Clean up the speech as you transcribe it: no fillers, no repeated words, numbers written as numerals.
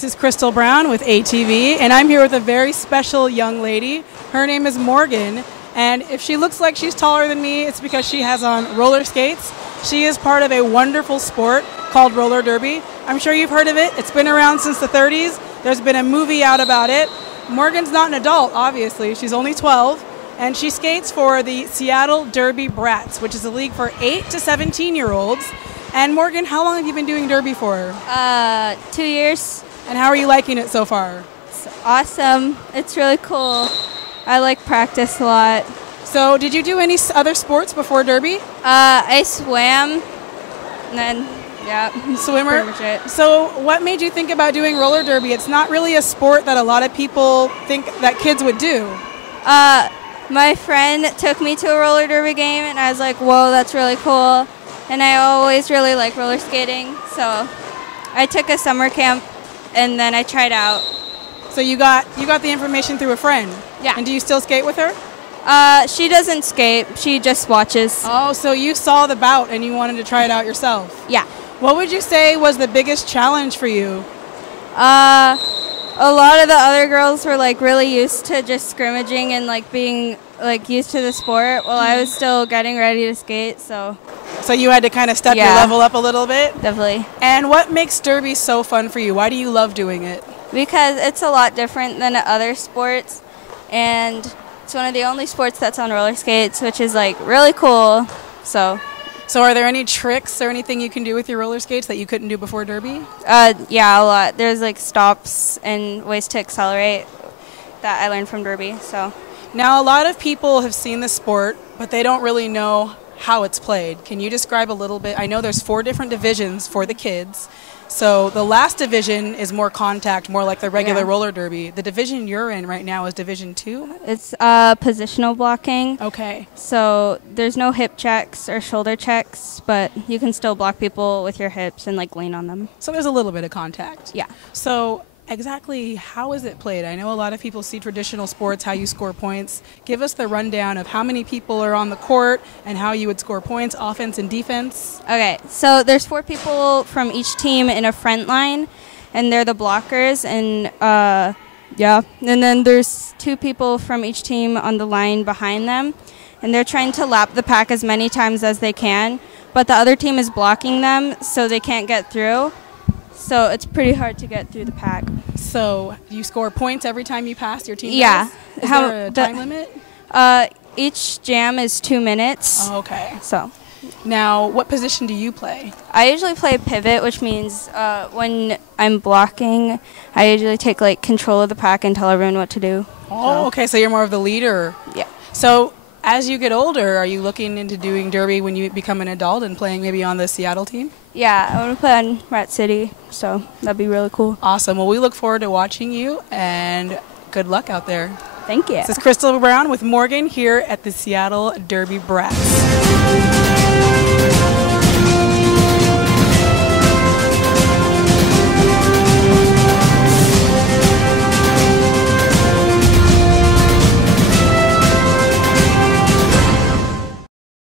This is Crystal Brown with ATV, and I'm here with a very special young lady. Her name is Morgayne, and if she looks like she's taller than me, it's because she has on roller skates. She is part of a wonderful sport called roller derby. I'm sure you've heard of it. It's been around since the 30s. There's been a movie out about it. Morgayne's not an adult, obviously. She's only 12, and she skates for the Seattle Derby Brats, which is a league for 8 to 17-year-olds. And Morgayne, how long have you been doing derby for? 2 years. And how are you liking it so far? It's awesome. It's really cool. I like practice a lot. So did you do any other sports before derby? I swam, and then, yeah. Swimmer? Pretty much it. So what made you think about doing roller derby? It's not really a sport that a lot of people think that kids would do. My friend took me to a roller derby game, and I was like, whoa, that's really cool. And I always really like roller skating, so I took a summer camp, and then I tried out. So you got the information through a friend? Yeah. And do you still skate with her? She doesn't skate. She just watches. Oh, so you saw the bout and you wanted to try it out yourself? Yeah. What would you say was the biggest challenge for you? A lot of the other girls were like really used to just scrimmaging and like being like used to the sport while I was still getting ready to skate, so you had to kind of step your level up a little bit? Definitely. And what makes derby so fun for you? Why do you love doing it? Because it's a lot different than other sports, and it's one of the only sports that's on roller skates, which is like really cool. So are there any tricks or anything you can do with your roller skates that you couldn't do before derby? Yeah, a lot. There's like stops and ways to accelerate that I learned from derby. So now a lot of people have seen the sport, but they don't really know how it's played. Can you describe a little bit? I know there's 4 different divisions for the kids. So the last division is more contact, more like the regular roller derby. The division you're in right now is Division 2? It's positional blocking. Okay. So there's no hip checks or shoulder checks, but you can still block people with your hips and like lean on them. So there's a little bit of contact. Yeah. So exactly how is it played? I know a lot of people see traditional sports, how you score points. Give us the rundown of how many people are on the court and how you would score points, offense and defense. Okay, so there's 4 people from each team in a front line, and they're the blockers, and and then there's 2 people from each team on the line behind them, and they're trying to lap the pack as many times as they can, but the other team is blocking them so they can't get through. So it's pretty hard to get through the pack. So you score points every time you pass your team? Yeah. Is there a time limit? Each jam is 2 minutes. Oh, okay. So now, what position do you play? I usually play pivot, which means when I'm blocking, I usually take like control of the pack and tell everyone what to do. Oh, okay. So you're more of the leader. Yeah. So as you get older, are you looking into doing derby when you become an adult and playing maybe on the Seattle team? Yeah, I want to play on Brats City, so that'd be really cool. Awesome. Well, we look forward to watching you, and good luck out there. Thank you. This is Crystal Brown with Morgayne here at the Seattle Derby Brats.